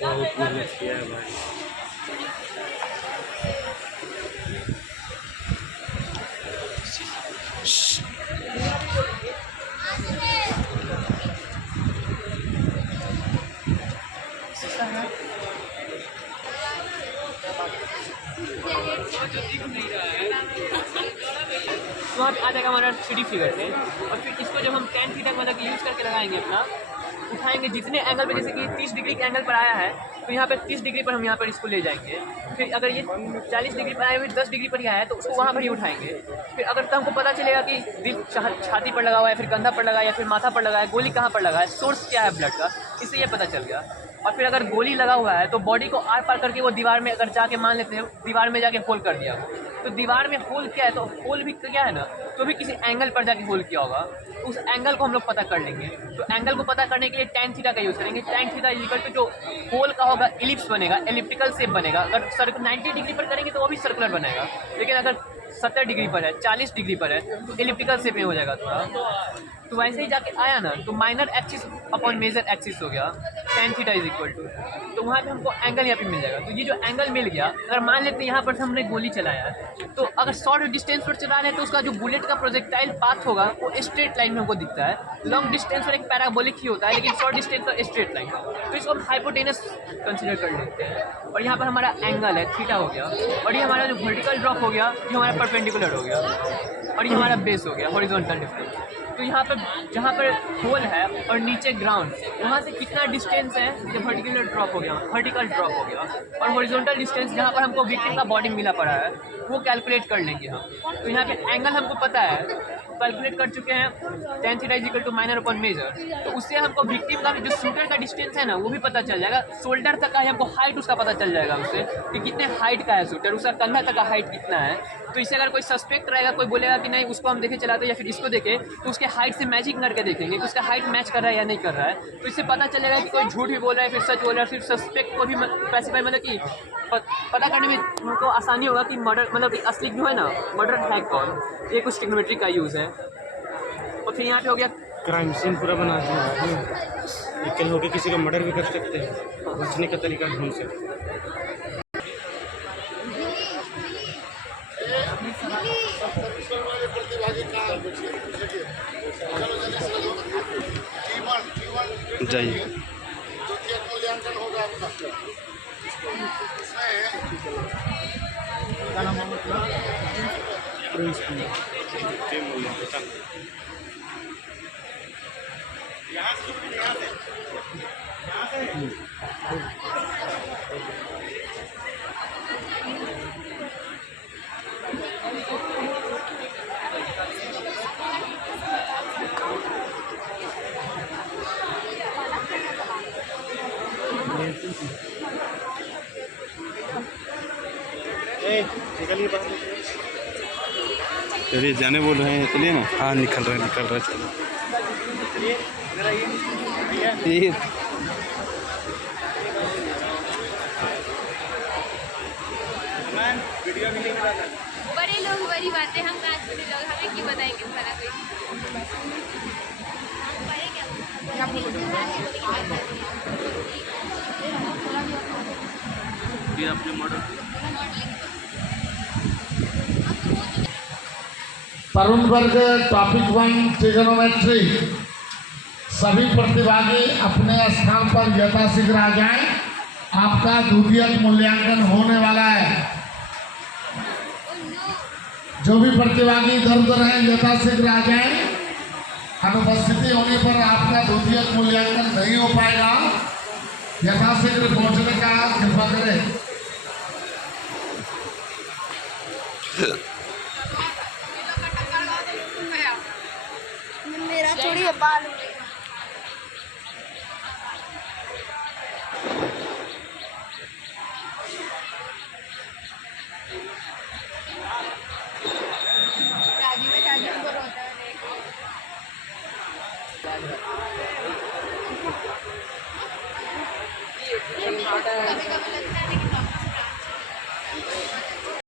बहुत मेहनत किया है भाई। तो वहाँ पे आ जाएगा हमारा 3D फिगर से, और फिर इसको जब हम tan थीटा मतलब यूज़ करके लगाएंगे अपना, उठाएंगे जितने एंगल पे, जैसे कि 30 डिग्री के एंगल पर आया है तो यहाँ पे 30 डिग्री पर हम यहाँ पर इसको ले जाएंगे। फिर अगर ये 40 डिग्री पर आया, फिर 10 डिग्री पर ही आया है तो उसको वहाँ पर ही उठाएंगे। फिर अगर तो हमको पता चलेगा कि दिल छाती पर लगा हुआ है, फिर कंधा पर लगा है, या फिर माथा पर लगा है, गोली कहाँ पर लगा है, सोर्स क्या है ब्लड का, इससे ये पता चल गया। और फिर अगर गोली लगा हुआ है तो बॉडी को आर पार करके वो दीवार में अगर जाके, मान लेते हैं दीवार में जाके होल कर दिया, तो दीवार में होल क्या है, तो होल भी क्या है ना, तो भी किसी एंगल पर जाके होल किया होगा, तो उस एंगल को हम लोग पता कर लेंगे। तो एंगल को पता करने के लिए tan थीटा का यूज़ करेंगे। tan थीटा इक्वल टू जो होल का होगा इलिप्स बनेगा, एलिप्टिकल शेप बनेगा। अगर 90 डिग्री पर करेंगे तो वो भी सर्कुलर बनेगा, लेकिन अगर 70 डिग्री पर है, 40 डिग्री पर है तो एलिप्टिकल शेप में हो जाएगा थोड़ा। तो वैसे ही जाके आया ना, तो minor axis upon major axis हो गया, tan theta is equal to, तो वहाँ पे हमको एंगल यहाँ पे मिल जाएगा। तो ये जो एंगल मिल गया, अगर मान लेते हैं यहाँ पर हमने गोली चलाया है, तो अगर शॉर्ट डिस्टेंस पर चला रहे हैं तो उसका जो बुलेट का प्रोजेक्टाइल पाथ होगा वो स्ट्रेट लाइन में हमको दिखता है। लॉन्ग डिस्टेंस पर एक पैराबोलिक ही होता है, लेकिन शॉर्ट डिस्टेंस पर स्ट्रेट लाइन, तो इसको हम हाइपोटेनस कंसिडर कर लेते हैं। और यहाँ पर हमारा एंगल है थीटा हो गया, और ये हमारा जो वर्टिकल ड्रॉप हो गया ये हमारा परपेंडिकुलर हो गया, और ये हमारा बेस हो गया हॉरिजॉन्टल डिफरेंस। तो यहाँ पर जहाँ पर होल है और नीचे ग्राउंड, वहाँ से कितना डिस्टेंस है, ये वर्टिकल ड्रॉप हो गया, वर्टिकल ड्रॉप हो गया। और हॉरिजॉन्टल डिस्टेंस जहाँ पर हमको विक्टिम का बॉडी मिला पड़ा है वो कैलकुलेट कर लेंगे हम। तो यहाँ पे एंगल हमको पता है, कैलकुलेट कर चुके हैं, tan theta is equal to minor upon major, तो उससे हमको विक्टिम का जो शूटर का डिस्टेंस है ना वो भी पता चल जाएगा। शोल्डर तक का है, हमको हाइट उसका पता चल जाएगा उससे कि कितने हाइट का है शूटर, उसका कंधा तक का हाइट कितना है। तो इससे अगर कोई सस्पेक्ट रहेगा, कोई बोलेगा कि नहीं उसको हम देखे चलाते या फिर इसको देखे, तो उसके हाइट से मैचिंग करके देखेंगे कि उसका हाइट मैच कर रहा है या नहीं कर रहा है। तो इससे पता चलेगा कि कोई झूठ भी बोल रहा है फिर सच बोल रहा है। फिर सस्पेक्ट को भी स्पेसिफाई मतलब कि पता करने में हमको आसानी होगा कि मर्डर मतलब कि असली जो है ना मर्डर है कौन। ये कुछ टेक्नोमेट्री का यूज़ है। और फिर यहाँ पे हो गया क्राइम सीन पूरा बना दिया, लेकिन होकर किसी का मर्डर भी कर सकते हैं, बचने का तरीका ढूंढ सकते हैं। जाइए मूल्यांकन होगा आपका। चलिए जाने बोल रहे हैं, चलिए ना। हाँ निकल रहा है चलो। ये बड़े लोग बड़ी बातें, हम 5 बड़े लोग, हमें क्यों बताएंगे भला कोई। ये अपने मॉडल तरुण वर्ग टॉपिक 1 ट्रिगोनोमेट्री। सभी प्रतिभागी अपने स्थान पर यथाशीघ्र आ जाएं, आपका द्वितीयक मूल्यांकन होने वाला है। जो भी प्रतिभागी इधर उधर हैं यथाशीघ्र आ जाएं। अनुपस्थिति होने पर आपका द्वितीयक मूल्यांकन नहीं हो पाएगा। यथाशीघ्र पहुंचने का कृपा करें। मेरा थोड़ी बाल राजू में चार्जर ऊपर होता है। कभी कभी लगता है कि